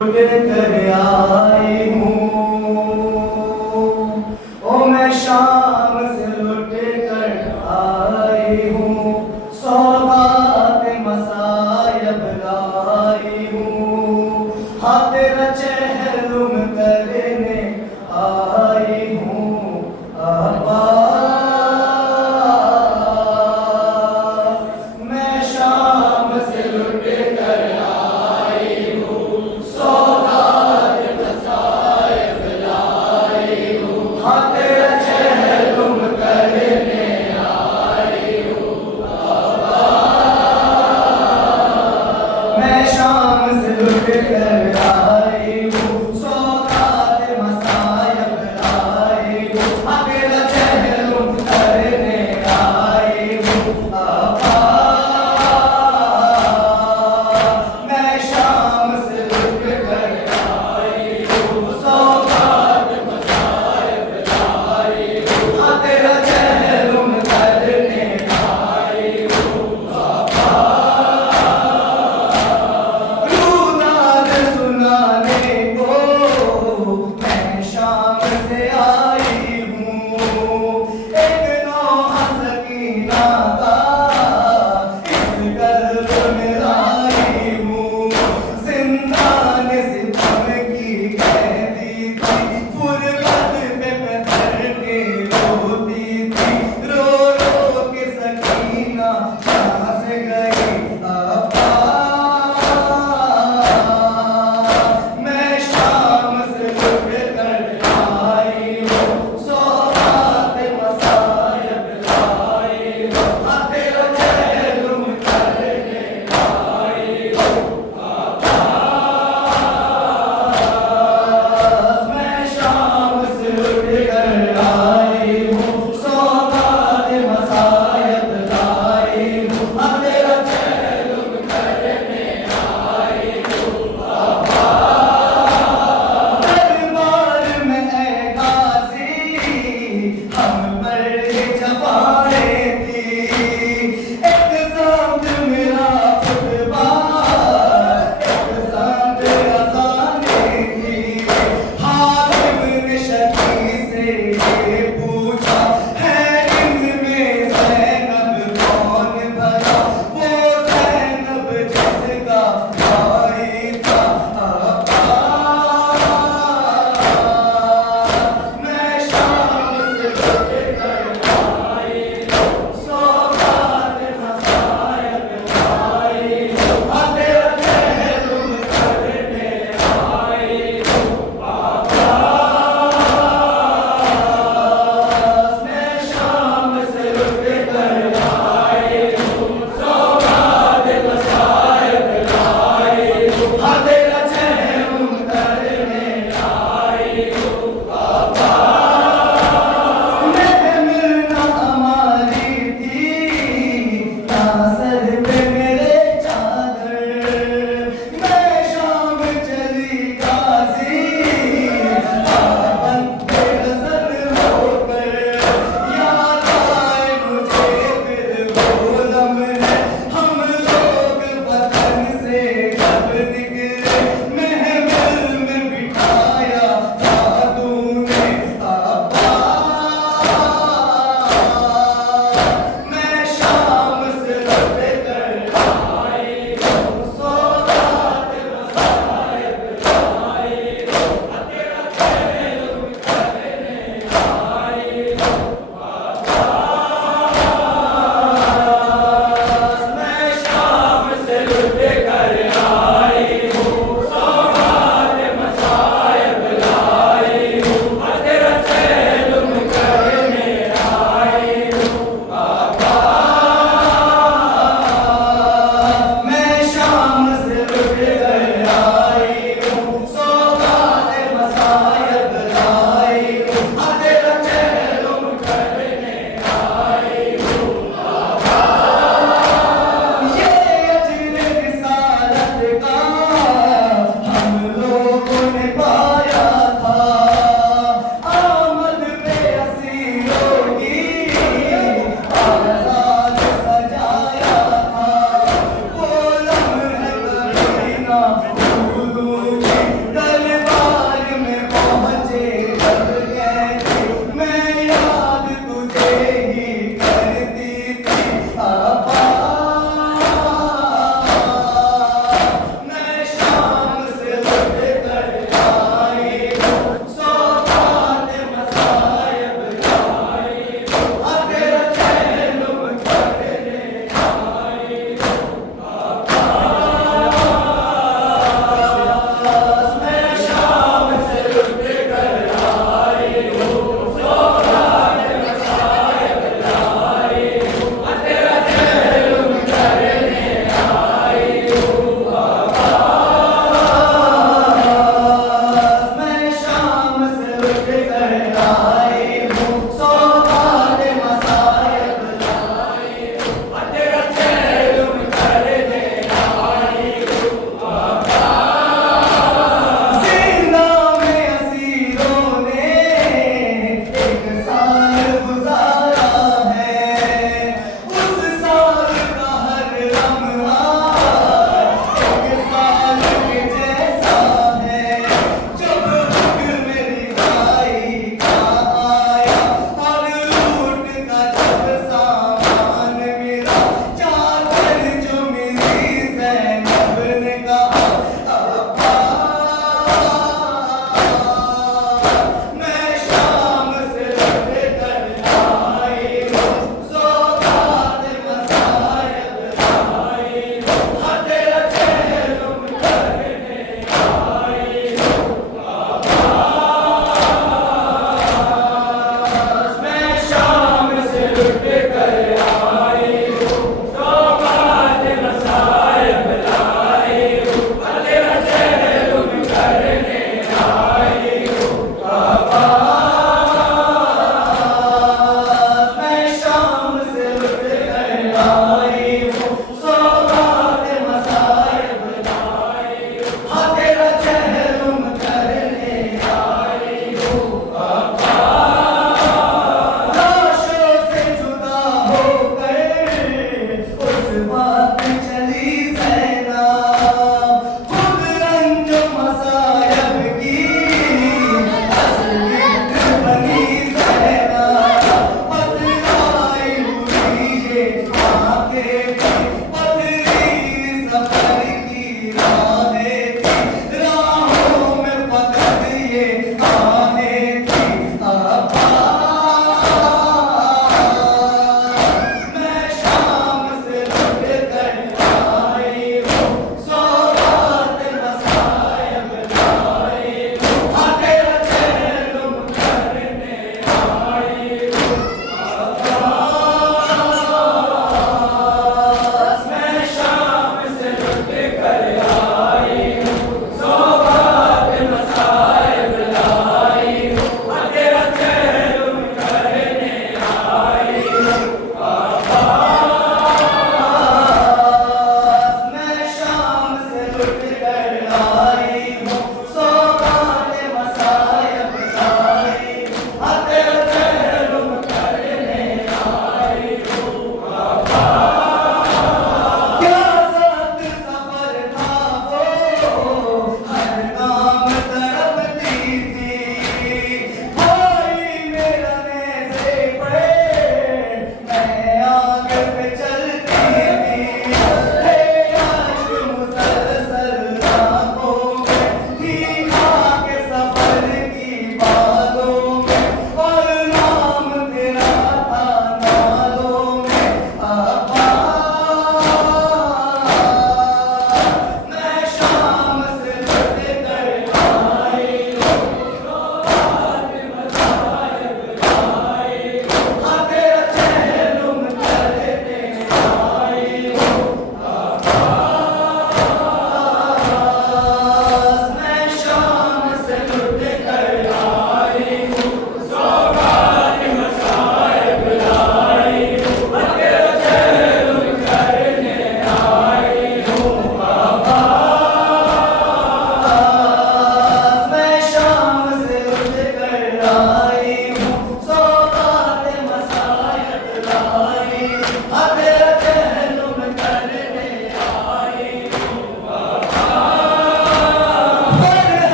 कर आई हूँ, ओ मैं शाम से लुट कर आई हूँ, सौगात मसायब लाई हूँ, हाथ चहलुम करने आई हूँ अब्बा। मैं शाम से लुट कर मैं शाम से लुट कर आई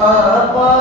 आपा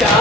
या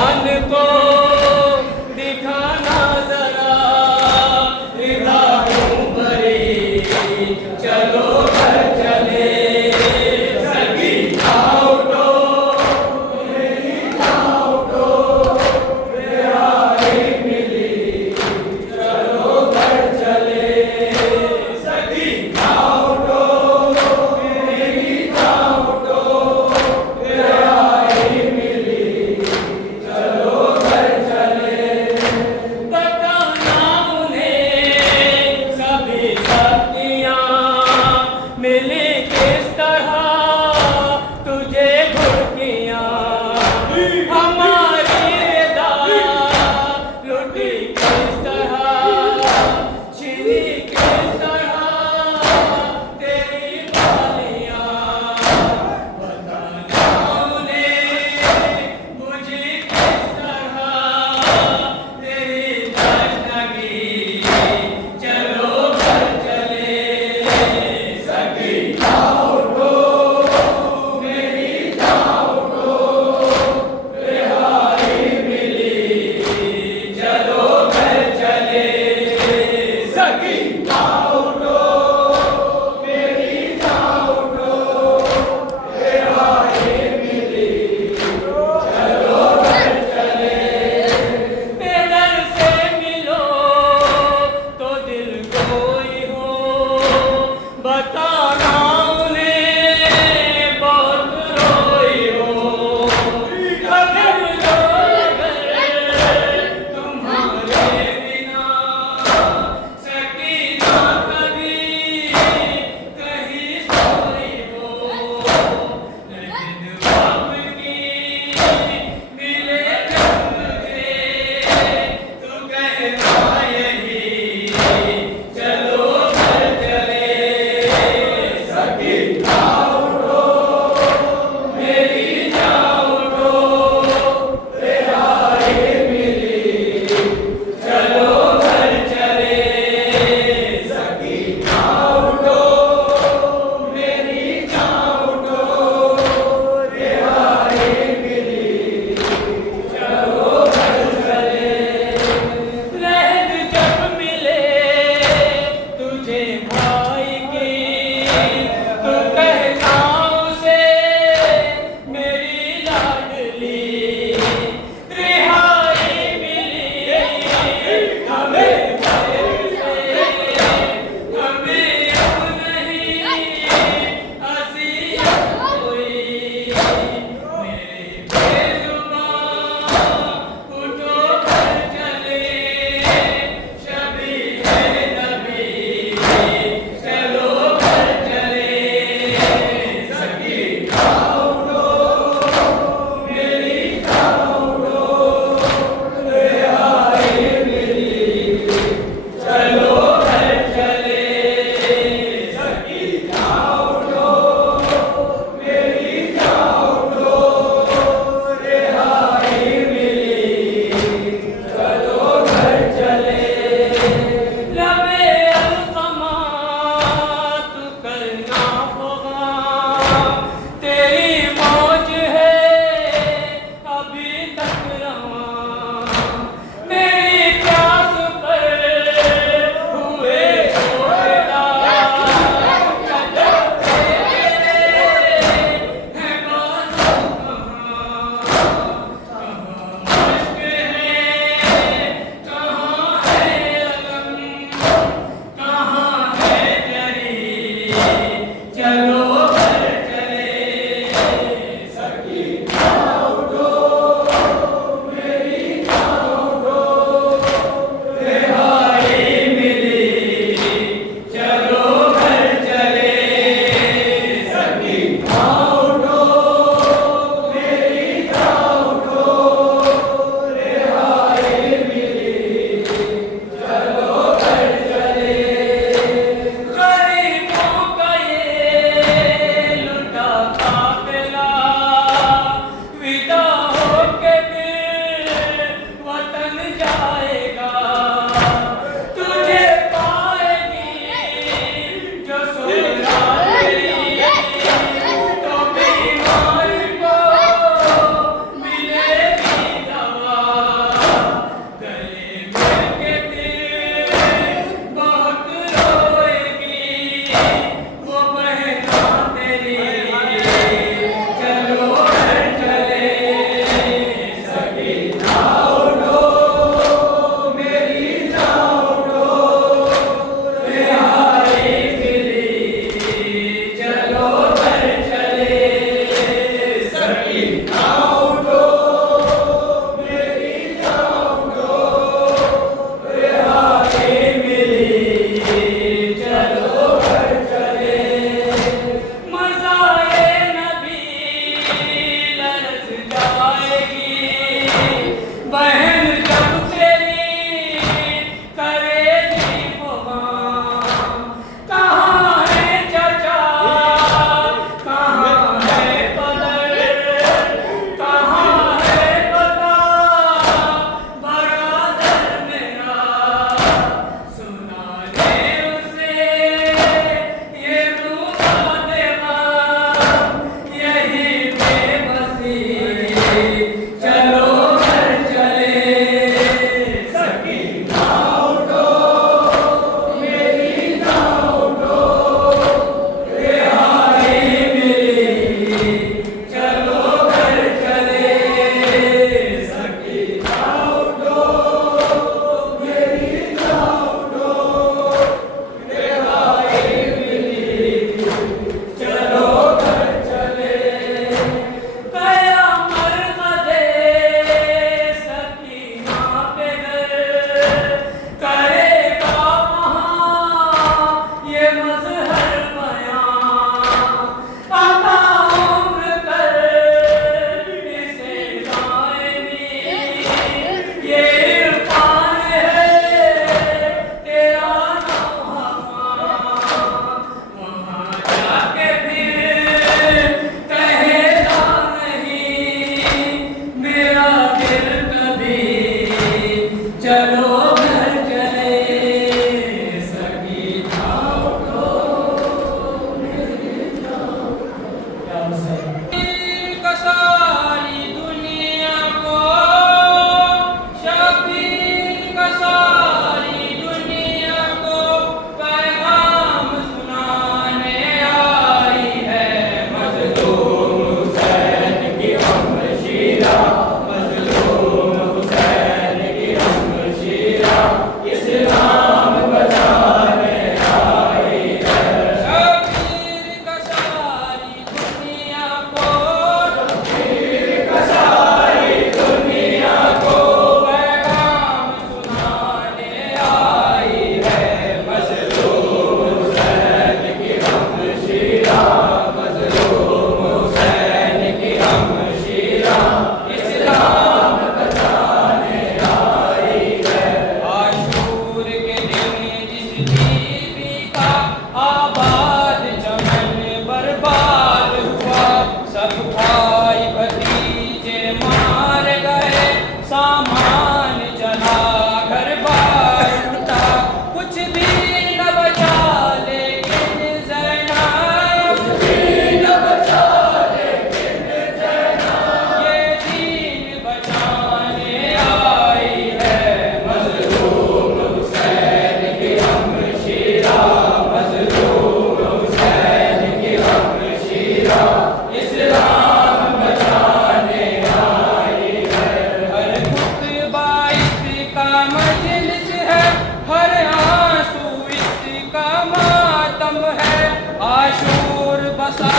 आशूर बसा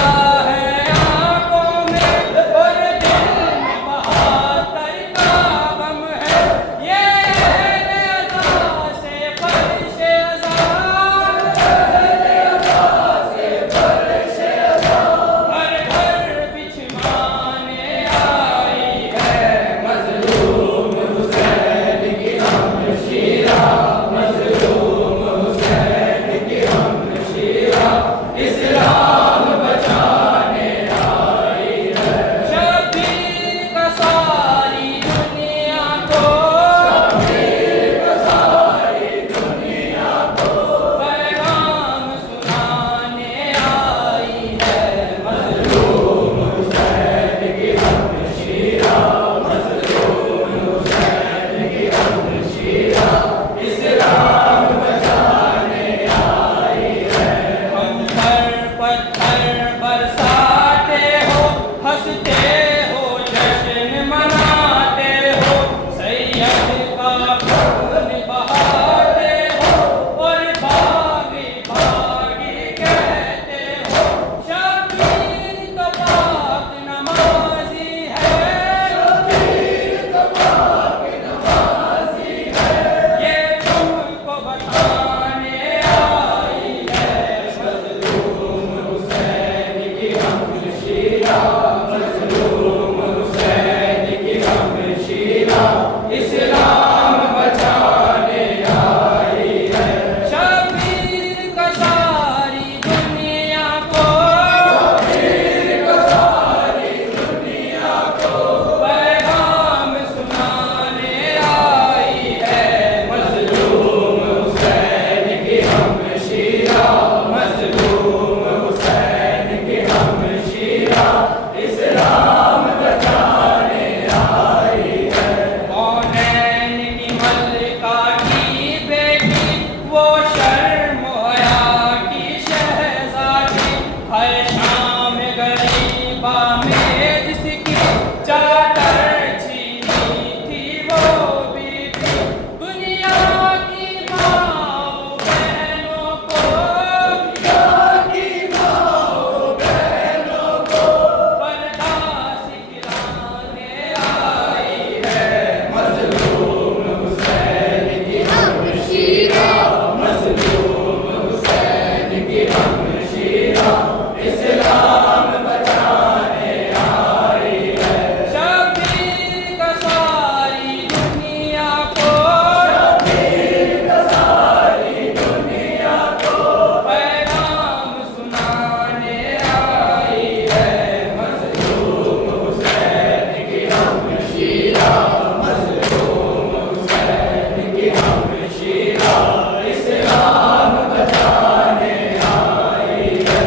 है आंखों में और दिल में बहादुर का गम है। ये अज़ा से फर्श अज़ा, हर घर बिछवाने आई है मज़लूम हुसैन की हमशीरा, मज़लूम हुसैन की हमशीरा, इस्लाम बचाने आई है। शबीर का सारी दुनिया को, पैगाम सुनाने आई है मज़लूम हुसैन की हमशीरा, मज़लूम हुसैन की हमशीरा, इस्लाम बचाने आई है। हम पर पत्थर बरसाते हो, हंसते हो, जश्न मनाते हो, सैयद का खून बहाते हो और भागी भागी कहते हो। शबीर तो पाक नमाज़ी है, ये तुमको बताने आई है मज़लूम हुसैन की हमशीरा, मज़लूम हुसैन की हमशीरा, इस्लाम बचाने आई है। शबीर का सारी दुनिया को, पैगाम सुनाने आई है मज़लूम हुसैन की हमशीरा, मज़लूम हुसैन की हमशीरा, इस्लाम बचाने आई है। कौनैन की मल्लिका की बेटी, वो शर्म हया की शहज़ादी, हर शाम गरीबा में जिसकी चादर छीनी थी वो बीती, दुनिया की माओ बहनों को, पर्दा सिखलाने आई है मज़लूम हुसैन की हमशीरा, मज़लूम हुसैन की हमशीरा, इस्लाम बचाने आई है। शबीर का सारी दुनिया को, पैगाम सुनाने आई है मज़लूम हुसैन की हमशीरा, मज़लूम हुसैन की हमशीरा, इस्लाम बचाने आई है।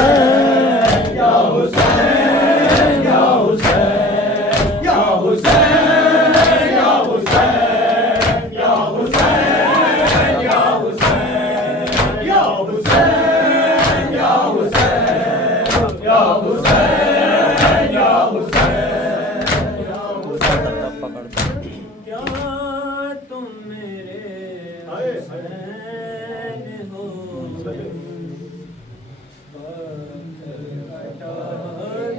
हुसैन या हुसैन या हुसैन या हुसैन या हुसैन या हुसैन या हुसैन या हुसैन या हुसैन या हुसैन या हुसैन। क्या तुम मेरे हुसैन हो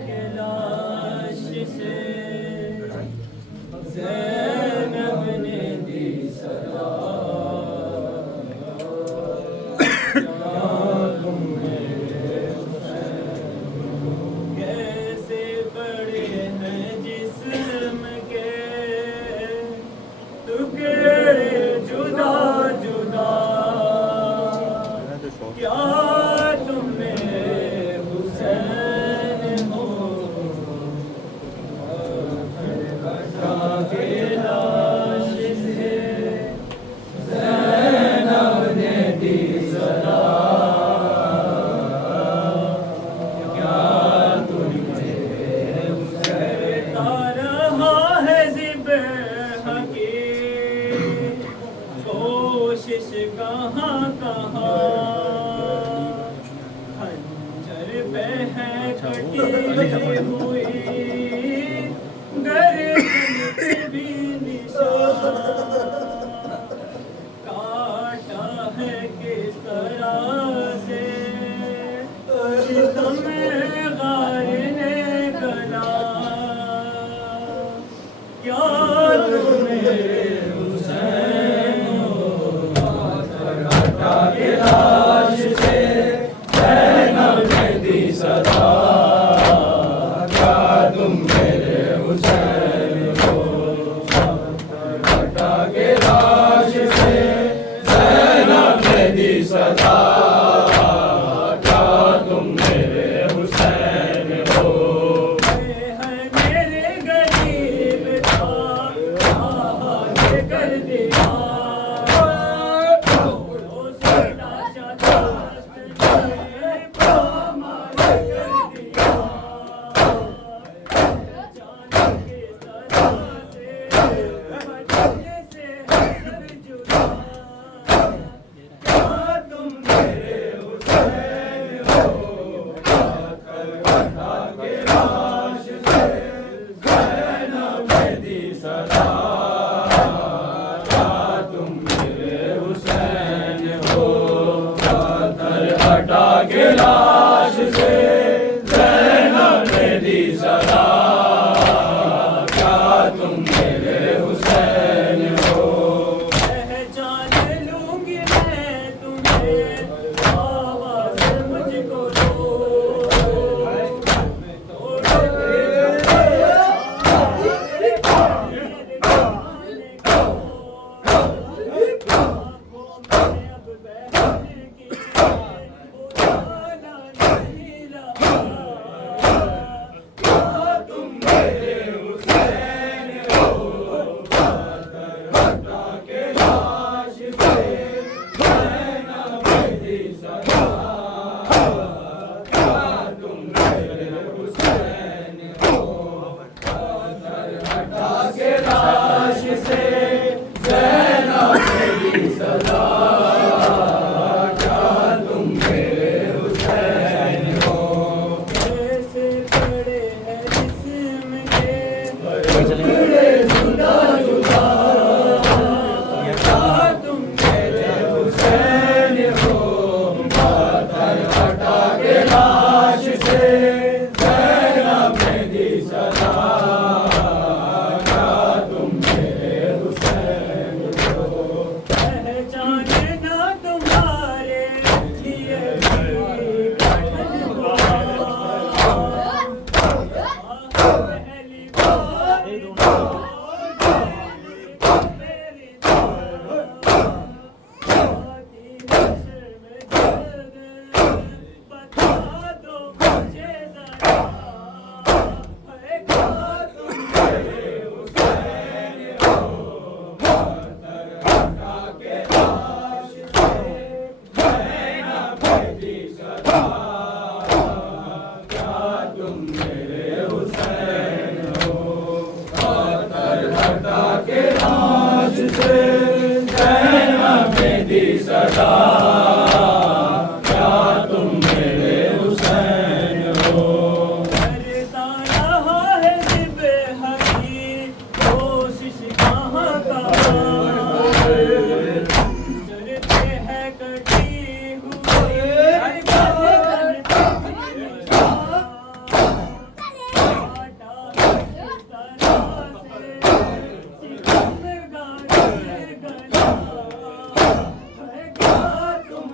के लाश से ज़ैनब ने दी सदा। क्या तुम मेरे हुसैन कैसे बड़े हैं जिस्म के टुकड़े जुदा जुदा। क्या तुम मेरे हुसैन हो के लाश से ज़ैनब ने दी सदा। क्या तुम मेरे हुसैन रहा है ज़िब्र हकीम कोशिश कहाँ कहाँ। खंजर पे है कटी हुई गर्दन पे भी निशान। काटा है किस तरह से सितम गार ने गला। क्या तुम मेरे हुसैन के लाश से ज़ैनब ने दी सदा। क्या तुम मेरे हुसैन हो हटा के लाश से ज़ैनब ने दी सदा। क्या तुम मेरे हुसैन हो है मेरे गरीब का हाल कर दिया। हटा के लाश से ज़ैनब ने दी सदा। क्या तुम मेरे हुसैन हो पहचान लूंगी मैं तुम्हें आवाज़ मुझको दो। पहचान सदा, क्या तुम मेरे हुसैन हो। करता रहा है जिब हरी कोशिश कहाँ कहाँ, चलते हैं कटी हुई हर बदन पे निशान। काटा किस तरह से सितम गाने गला, है क्या तुम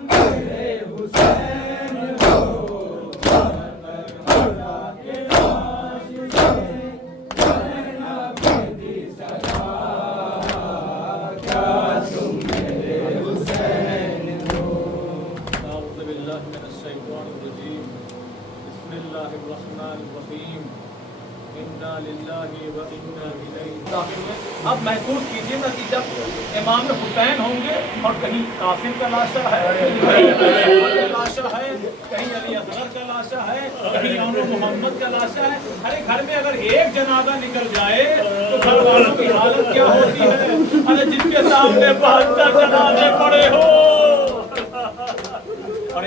मेरे हुसैन हो, अब महसूस कीजिए ना कि जब इमाम हुसैन होंगे और कहीं कासिम का लाशा है, कहीं अहमद का लाशा है, कहीं अली असगर का लाशा है, कहीं अमर मोहम्मद का लाशा है। अरे घर में अगर एक जनाजा निकल जाए तो घर वालों की हालत क्या होती है। अरे जिनके सामने 72 जनाजे पड़े हो। और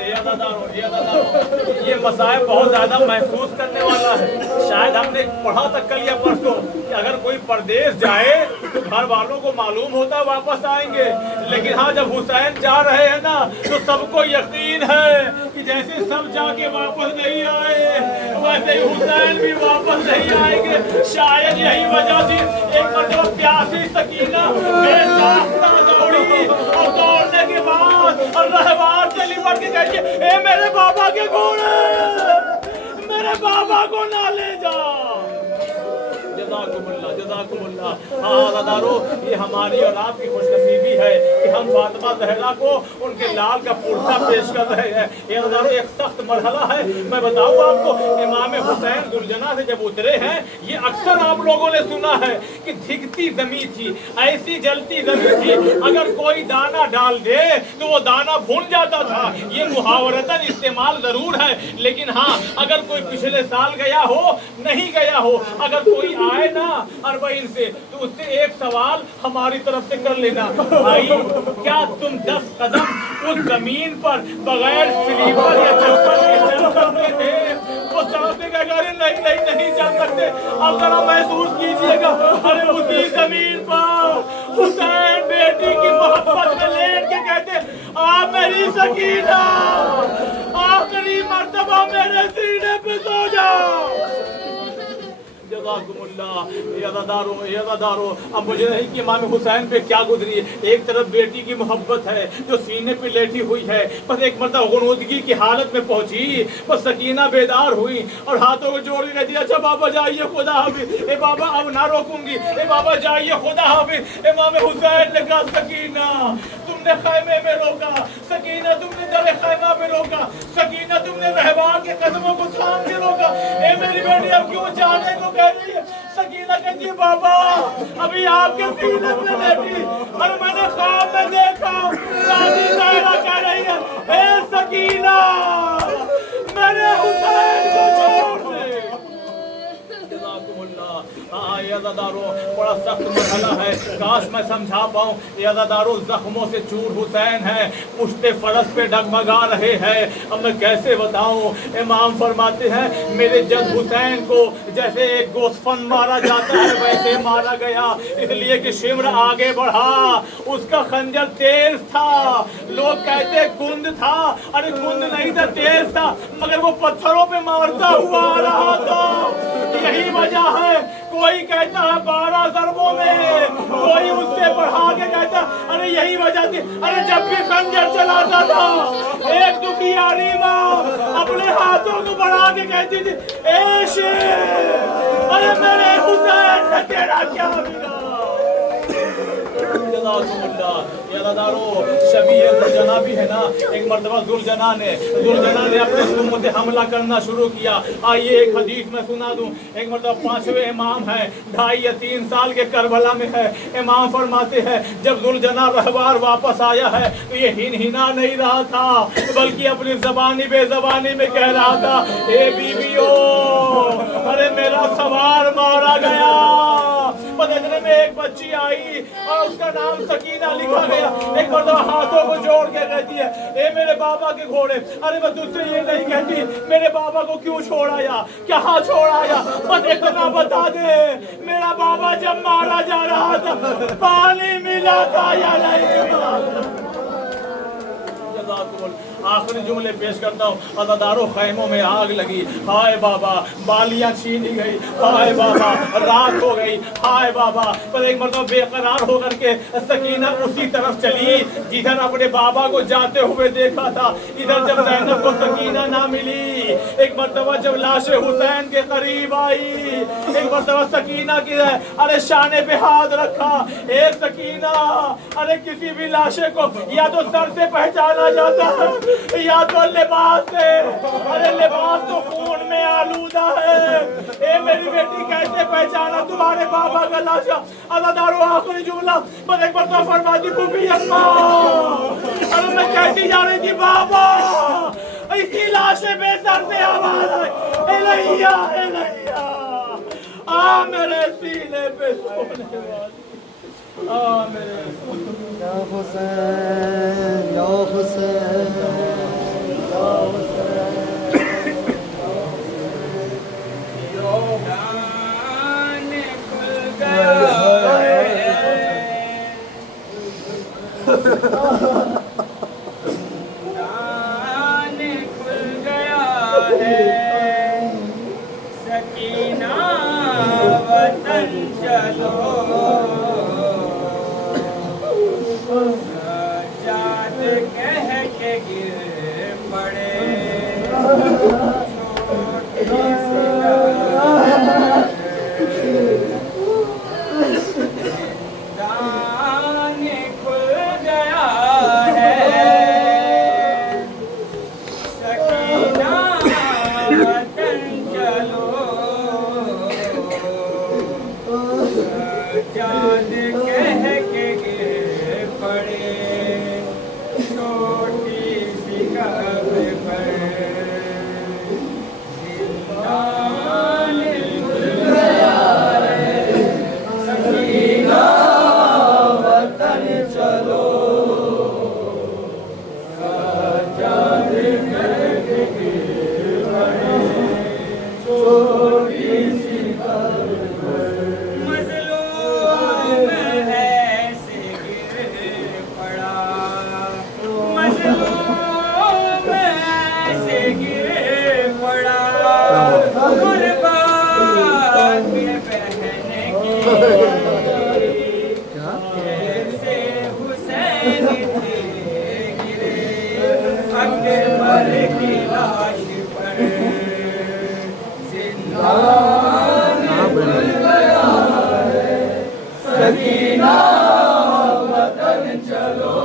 ये मसाइब बहुत ज्यादा महसूस करने वाला है। शायद हमने पढ़ा था कल या परसों कि अगर कोई परदेश जाए तो घर वालों को मालूम होता है वापस आएंगे, लेकिन हाँ जब हुसैन जा रहे हैं ना तो सबको यकीन है कि जैसे सब जाके वापस नहीं आए वैसे ही हुसैन भी वापस नहीं आएंगे। शायद यही वजह थी एक मरतबा प्यासी सकीना बेसाख्ता दौड़ी और दौड़ने के बाद और रहवार से लिपट के कहती है, ए मेरे बाबा के घोड़े, मेरे बाबा को ना ले जा। जज़ाकुमुल्लाह, जज़ाकुमुल्लाह। हाँ दादारो, ये हमारी और आपकी खुशनसीबी है कि हम फातिमा ज़हरा को उनके लाल का पुर्जा पेश कर रहे हैं। ये दादारो एक सख्त मरहला है। मैं बताऊँ आपको, इमाम हुसैन दुलजना से जब उतरे हैं, ये अक्सर आप लोगों ने सुना है कि धिकती ज़मीन थी, ऐसी जलती ज़मीन थी, अगर कोई दाना डाल दे तो वो दाना भून जाता था। ये मुहावरतन इस्तेमाल ज़रूर है, लेकिन हाँ अगर कोई पिछले साल गया हो, नहीं गया हो, अगर कोई आए ना अरबईन से तो उससे एक सवाल हमारी तरफ से कर लेना, भाई क्या तुम 10 कदम उस जमीन पर बगैर स्लीपर या चप्पल के चल सकते थे? वो सामने का अरे नहीं नहीं नहीं चल सकते। अब जरा महसूस कीजिएगा, अरे उसी जमीन पर हुसैन बेटी की मोहब्बत में लेट के कहते, आ मेरी सकीना, आखिरी मर्तबा मेरे सीने पे सो जाओ। अब मुझे नहीं कि इमाम हुसैन पे क्या गुजरी है। एक तरफ बेटी की मोहब्बत है जो सीने पे लेटी हुई है, बस एक मरतबा गुनूदगी की हालत में पहुंची, बस सकीना बेदार हुई और हाथों को जोड़ के कहती, अच्छा बाबा जाइए खुदा हाफिज। ए बाबा अब ना रोकूंगी, ए बाबा जाइए खुदा हाफिज। इमाम हुसैन ने कहा, सकीना तुमने खैमे में रोका, सकीना तुमने दर खैमा में रोका, सकीना तुमने रहवार के कदमों को थाम के रोका। ए मेरी बेटी अब क्यों जाने को कह रही है? सकीना कहती है, बाबा अभी आपके सीने में लेटी और मैंने ख्वाब में देखा, दादी ज़हरा कह रही है, ए सकीना मेरे हुसैन को छोड़ दे। हाँ ये अज़ादारो बड़ा सख्त मसला है, काश मैं समझा पाऊँ। ये अज़ादारो जख्मों से चूर हुसैन है, पुश्ते फरस पे डगमगा रहे हैं। अब मैं कैसे बताऊँ? इमाम फरमाते हैं, मेरे जद हुसैन को जैसे एक गोस्फन मारा जाता है वैसे मारा गया, इसलिए कि शिम्र आगे बढ़ा, उसका खंजर तेज था। लोग कहते कुंद था, अरे कुंद नहीं था, तेज था, मगर वो पत्थरों पे मारता हुआ आ रहा था। यही वजह है, कोई कहता है 12 ज़रबों में, कोई उससे बढ़ा के कहता, अरे यही वजह थी। अरे जब भी खंजर चलाता था, एक दुखियारी माँ अपने हाथों को बढ़ा के कहती थी, ए शेर, अरे मेरे हुसैन ने तेरा क्या बिगाड़ा? जुलजना भी है ना, एक मर्तबा जुलजना ने अपने सुम्मत हमला करना शुरू किया। आइए एक हदीस में सुना दूं। एक मर्तबा 5वें इमाम है, 2.5 या 3 साल के करबला में है। इमाम फरमाते हैं, जब जुलजना रहवार वापस आया है तो ये हिना नहीं रहा था, बल्कि अपनी जबानी बेजबानी में कह रहा था, ए बीवियों, अरे मेरा सवार मारा गया। बदले में एक बच्ची आई और उसका नाम सकीना लिखा गया। एक मर्तबा हाथों को जोड़ ए मेरे बाबा के घोड़े, अरे मैं तुझसे ये नहीं कहती मेरे बाबा को क्यों छोड़ आया, कहाँ छोड़ आया, बस इतना बता दे मेरा बाबा जब मारा जा रहा था पानी मिला था या नहीं। आखिरी जुमले पेश करता हूँ। अज़ादारों खैमों में आग लगी, हाय बाबा बालियाँ छीनी गई, हाय बाबा रात हो गई, हाय बाबा। पर एक मरतबा बेकरार होकर के सकीना उसी तरफ चली जिधर अपने बाबा को जाते हुए देखा था। इधर जब ज़ैनब को सकीना ना मिली, एक मरतबा जब लाश हुसैन के करीब आई, एक मरतबा सकीना की अरे शाने पे हाथ रखा, ए सकीना, अरे किसी भी लाशे को या तो सर से पहचाना जाता है या तो लिबास से, अरे लिबास तो खून में आलूदा है। ए मेरी बेटी कैसे पहचाना तुम्हारे बाबा का लाशा। अज़ादारों आखिरी जुमला बस एक बार तो फरमाती फूफी अम्मा, अरे मैं कहती जा रही थी बाबा इसी लाशे पे सर से आवाज आई, एलैया एलैया आ मेरे सीने पे सोने वाली, आ मेरे या हुसैन या हुसैन या हुसैन। सकीना वतन चलो, जात कह के गिर पड़े, दान खुल गया है, सकीना वतन चलो, जात कह के गिर पड़े, छोटी सी कब्र पर जिंदान खुल गया है, सकीना वतन चलो, जात कह के गिर पड़े, छोटी सी कब्र पर मज़लूम ऐसे गिर पड़ा, मज़लूम ऐसे गिर पड़ा, कुर्बान के बहन की जैसे हुसैन थे गिरे, अकबर की लाश पर जिंदान खुल गया है, सकीना वतन चलो,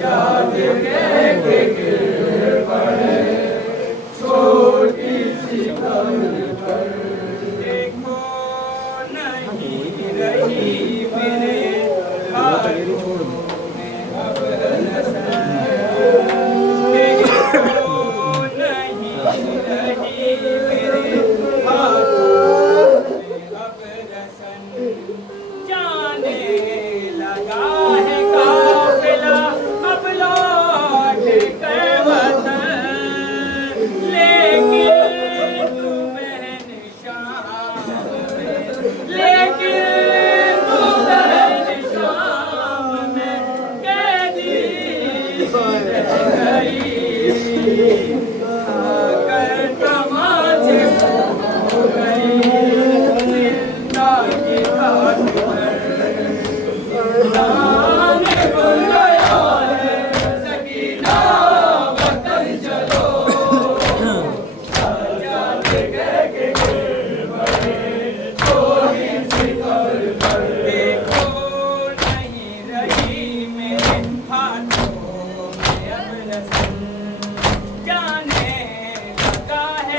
जात कह के गिर पड़े, छोटी सी कब्र पर देखो नहीं रही मेरे हाथों में अब रसन, देखो नहीं रही मेरे हाथों में अब रसन, जाने लगा है काफिला अब लौट के वतन, लेकिन तू बहन शाम में, लेकिन तू बहन शाम में कैदी रह गई, आकर तमाचे हो गई, जिंदा की घाट पर जिंदान खुल गया है, सकीना वतन चलो, जात कह के गिर पड़े, छोटी सी कब्र पर देखो नहीं रही मेरे हाथों में अब रसन, जाने लगा है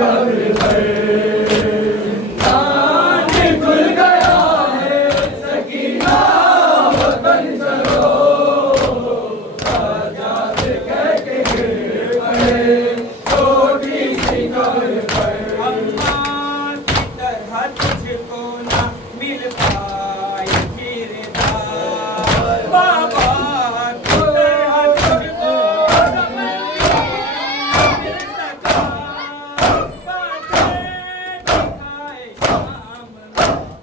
कब्र पर जिंदान खुल गया है सकीना वतन चलो साजाद कह के गिर पड़े छोटी सी कब्र पर अम्मा की तरह तुझको ना मिल पाई फिर दार बाबा की तरह तुझको ना मिल सका बातें बिछाए शाम में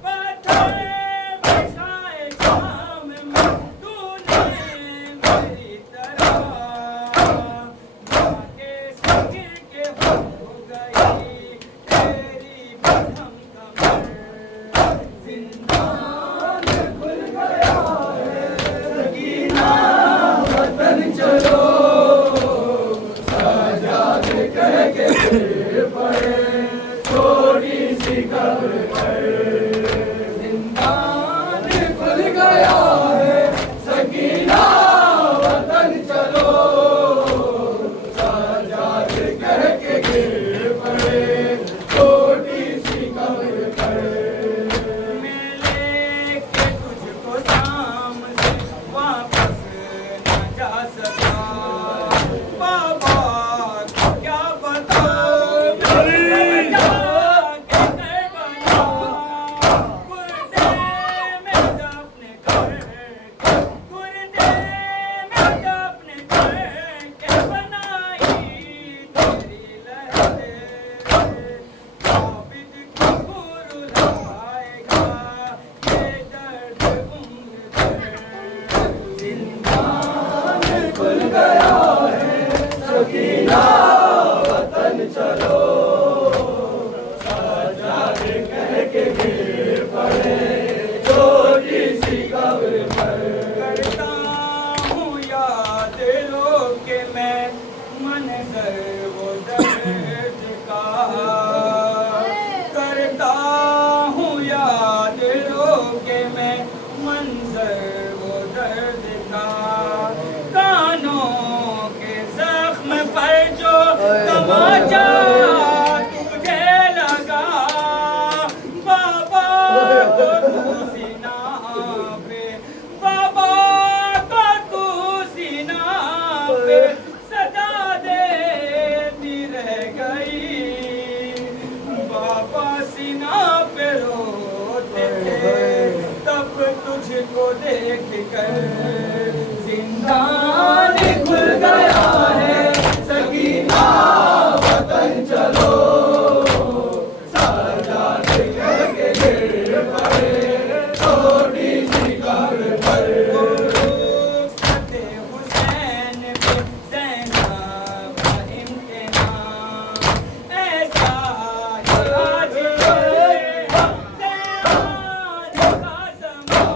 बातें बिछाए शाम में तूने मेरी तरह जाके सकिर के हो गई तेरी बदम कमर जिंदान खुल गया है सकीना वतन चलो साजाद कह के गिर पड़े छोटी सी कब्र पर जिंदान खुल गया है सकीना वतन चलो साजाद कह के गिर पड़े छोटी सी कब्र पर मैं लेके तुझको शाम से वापस न जा सका बाबा को क्या बताऊं मैं जाके बना गुर्दे में दफन करके गुर्दे में दफन करके बनाई तेरी लहरें आबिद को रुलाएगा ये दर्द उम्र भर जिंदान खुल गया है सकीना वतन चलो साजाद कह के गिर पड़े छोटी सी कब्र पर करता हूँ याद रो के मैं मंजर वो दर्द का करता हूँ याद रो के मैं मंजर वो दर्द का कानों के जख्म पर जो तमाचा तुझे लगा बाबा को तू सीना पे बाबा को तू सीना पे सदा देती रह गई बाबा सीना पे रोते थे तब तुझको देख कर जिंदान खुल गया है सकीना वतन चलो साजाद कह के गिर पड़े छोटी सी कब्र पर फतेह हुसैन पे ज़ैनब का इम्तिहान ऐसा ही आज ज़ैनब का ज़माना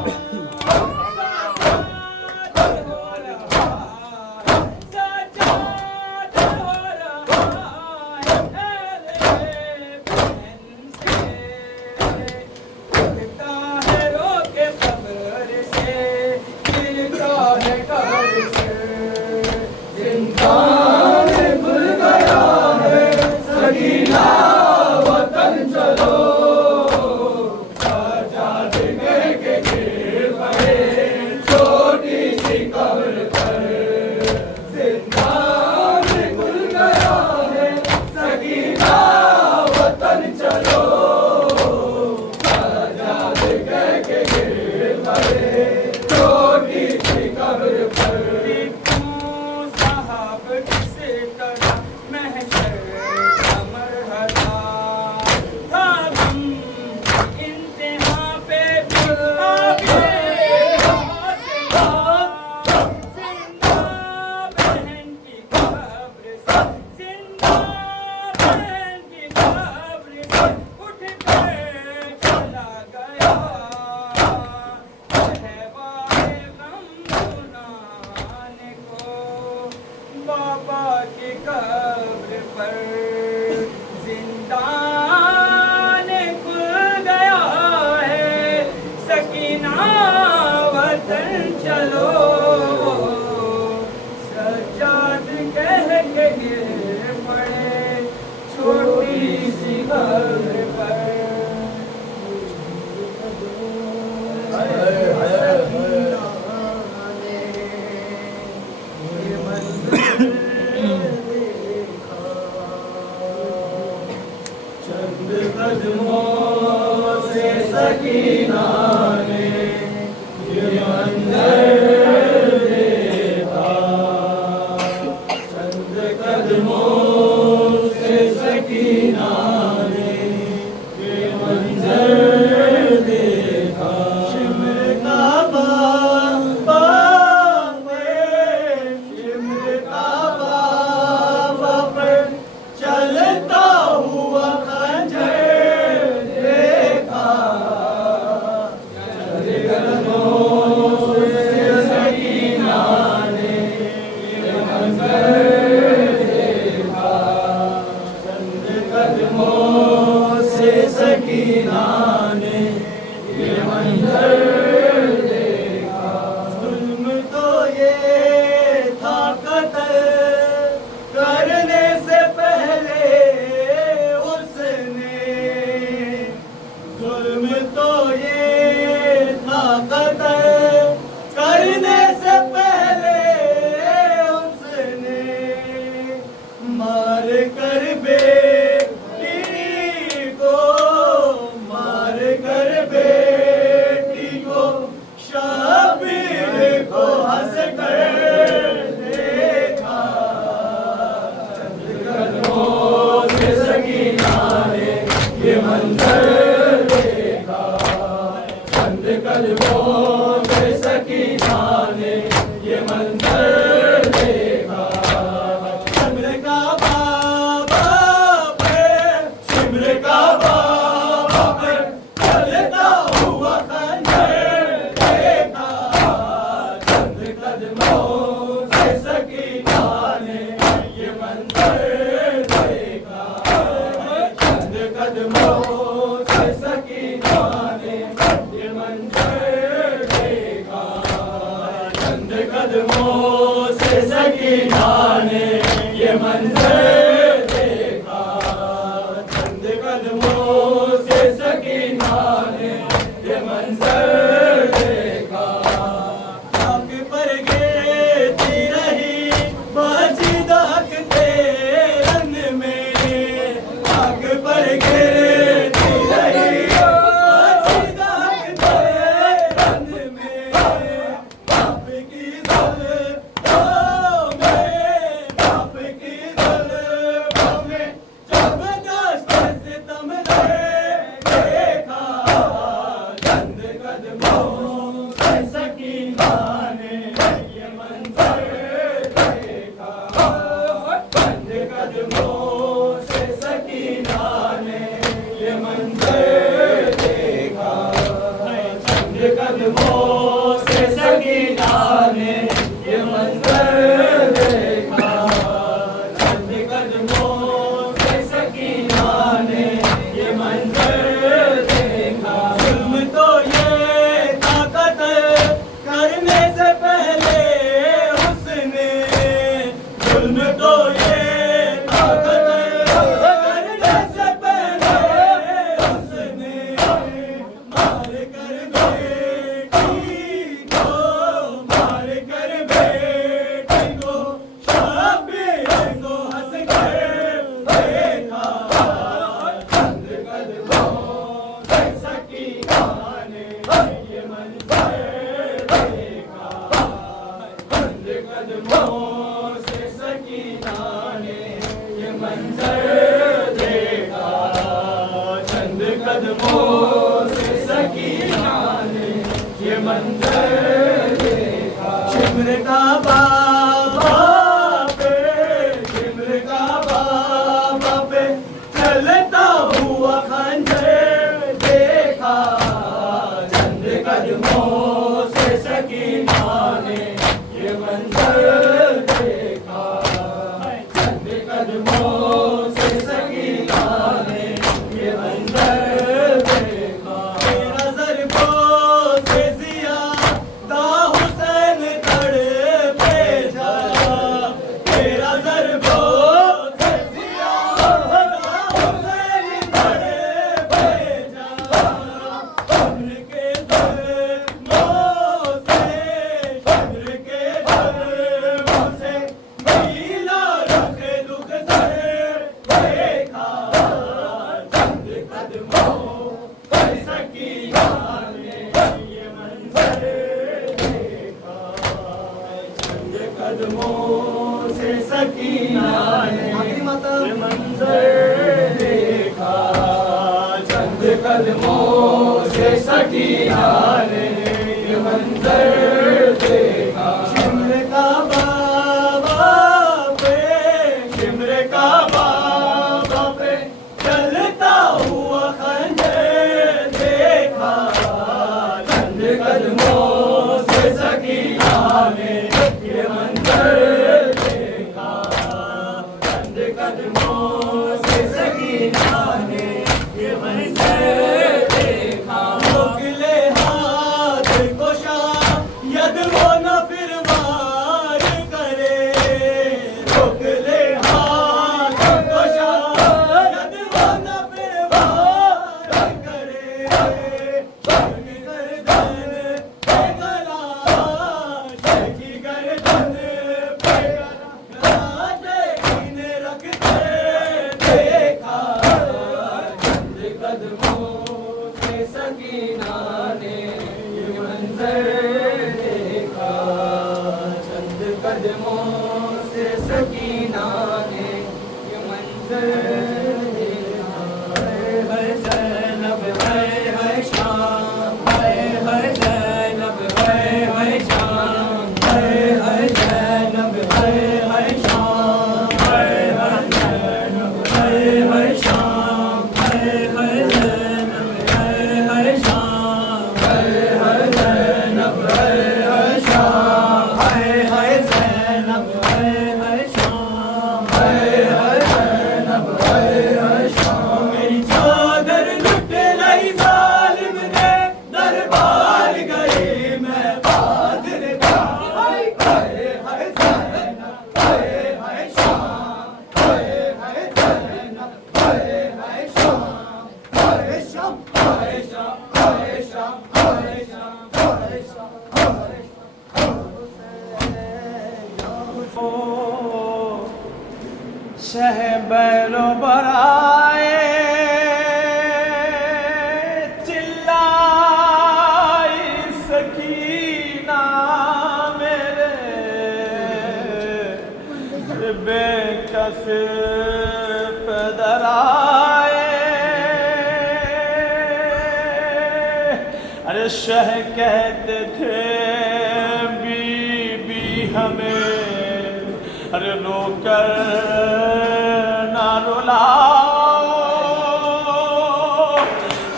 सकीना ने ये मंजर देखा, चंद कदमों से सकीना ने ये मंजर देखा। शिमर काबा शिमर काबा पर चलता हुआ खंजर देखा, चंद कदमों से सकीना ने ये मंजर देखा, चंद कदमों से सकीना ने ये मंजर देखा। जुल्म तो ये था कत्ल करने से पहले उसने, जुल्म तो ये था कत्ल करने से पहले उसने, मार कर बेटी को, मार कर बेटी को, शाबिर को हंस कर देखा, चंद कदमों से सकीना ने ये मंजर देखा, चंद कदमों से सकीना ने ये मंजर देखा। शिमर काबा पर, शिमर काबा पर चलता हुआ खंजर देखा, चंद कदमों से सकीना ने ये मंजर देखा, चंद कदमों से सकीना ने ये मंजर देखा, चंद कदमों से सकीना ने ये मंजर देखा, चंद कदमों से सकीना ने ये मंजर देखा। आग पर गिरती रही बाजी दागते रन में, आग पर गिरती रही बाजी दागते रन में, बाप की जुल्फों में, बाप की जुल्फों में जबरदस्त सितम देखा, चंद कदमों से सकीना ने ये मंजर देखा, चंद कदमों से सकीना ने ये मंजर देखा, चंद कदमों से सकीना ने ये मंजर देखा, चंद कदमों से सकीना ने ये मंजर देखा। जुल्म तो ये था कत्ल करने से पहले उसने, जुल्म तो ये था कत्ल करने से पहले उसने, मार कर बेटी को, मार कर बेटी को, शाबिर को हंस कर देखा, चंद कदमों से सकीना ने ये मंजर देखा, चंद कदमों से सकीना ने ये मंजर देखा, चंद कदमों से सकीना ने ये मंजर देखा। शिमर काबा पे, शिमर काबा पे चलता हुआ खंजर देखा, चंद कदमों से सकीना ने ये मंजर देखा, चंद कदमों से सकीना ने ये मंजर देखा। तेरा ज़रबों से ज़ियादा हुसैन तड़पे कदमों से सकीना ने ये मंजर देखा। शिमर का बाबा पे, शिमर का बाबा पे चलता हुआ खंजर देखा। चंद कदमों से सकीना ने ये मंजर देखा। चंद कदमों से सकीना ने ये मंजर देखा। मोगले हाथ को शायद वो न फिर वार करे। मोगले हाथ को शायद वो न फिर वार करे। की गर्दन पे गला लेकिन रखते देखा। चंद कदमों से सकीना ने ये मंजर देखा। चंद कदमों से सकीना ने ये मंजर देखा। है ज़ैनब है शाम, है ज़ैनब है शाम, है ज़ैनब है शाम, है ज़ैनब है शाम, है ज़ैनब है शाम, है ज़ैनब है शाम, है ज़ैनब है शाम, है ज़ैनब है शाम। मेरी चादर लुट लाई जालिम ने, दरबार गई मैं बादल का। हाय ज़ैनब है शाम, है ज़ैनब है शाम, है शाम, है शाम, है शाम, है शाम, है शाम। शहबैरो बराए चिल्लाई सकीना मेरे बेकस पदराए। अरे शह कहते थे बीबी हमें, अरे रोकर ना रुलाओ।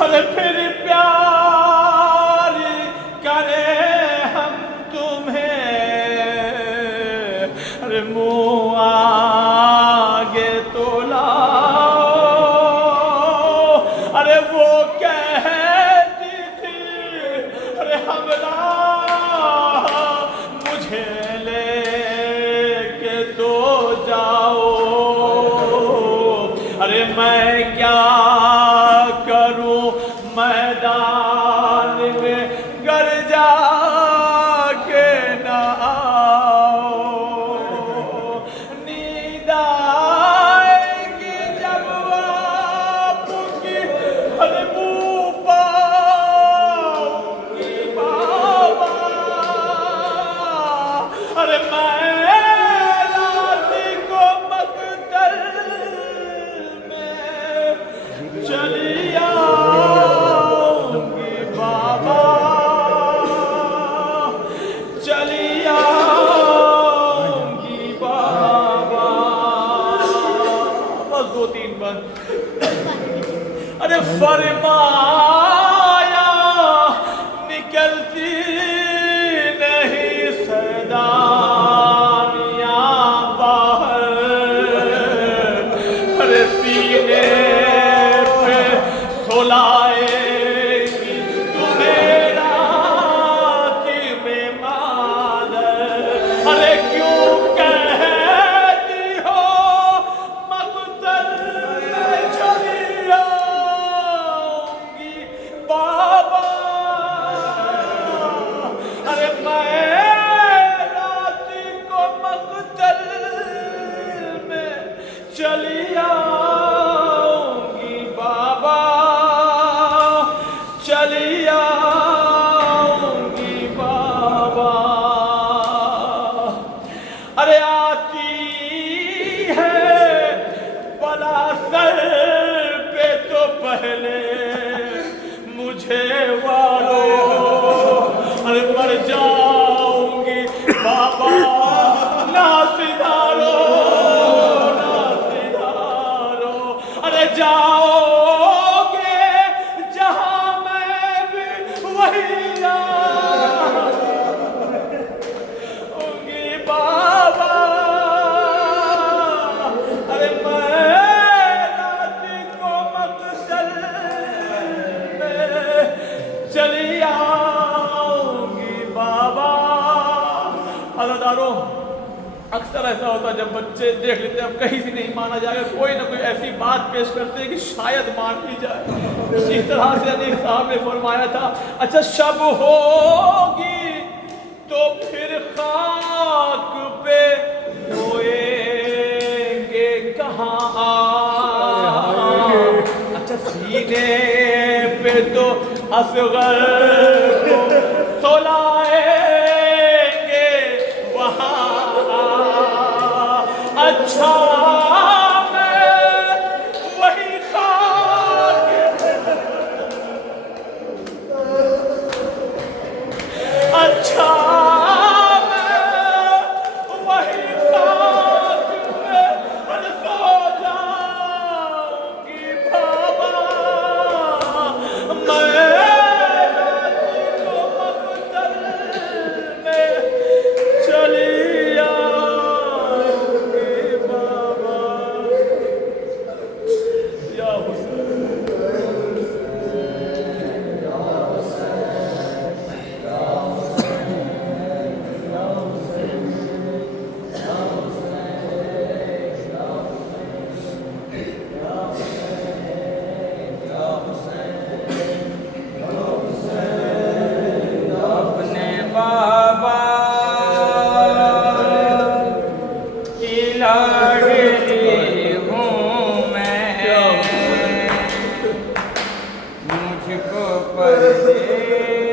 अरे फिर प्यार करें हम तुम्हें, अरे मुँह आगे तो लाओ। अरे वो कहती थी अरे हमरा मुझे लेके तो जाओ। अरे मैं क्या करूं मैदान में गर जाके ना आओ। नींद आएगी जब आपकी अरे मुँह पाऊंगी बाबा। अरे मैं रात को मकतल में चली आऊंगी बाबा। चली आऊंगी बाबा। बस 2-3 बार। अरे फरमाया निकलती नहीं सदानियाँ बाहर। अरे सीने पे सुलाएगी तुम्हें रात में मादर। अरे क्यों कहती हो मकतल में चली आऊंगी वालों, अरे मर जाऊंगी बाबा, ना सिधारो, ना सिधारो, अरे जाओगे जहां मैं भी वही आऊंगी बाबा, अरे मैं रात को मकसद में चली आऊंगी बाबा। अदादारों, अक्सर ऐसा होता है जब बच्चे देख लेते हैं अब कहीं से नहीं माना जाएगा, कोई ना कोई ऐसी बात पेश करते हैं कि शायद मान ली जाए। इस तरह से अनीस साहब ने फरमाया था, अच्छा शब होगी तो फिर खाक पे सोएंगे कहाँ, अच्छा सीने पे तो असगर को सोलाएंगे वहाँ, अच्छा मैं वही खाक, अच्छा मैं वही खाक में सो जाऊंगी बाबा, मैं रात को मकतल में चली आऊंगी बाबा। या हुसैन, अपने बाबा की लाडली हूँ मैं, मुझको परदेश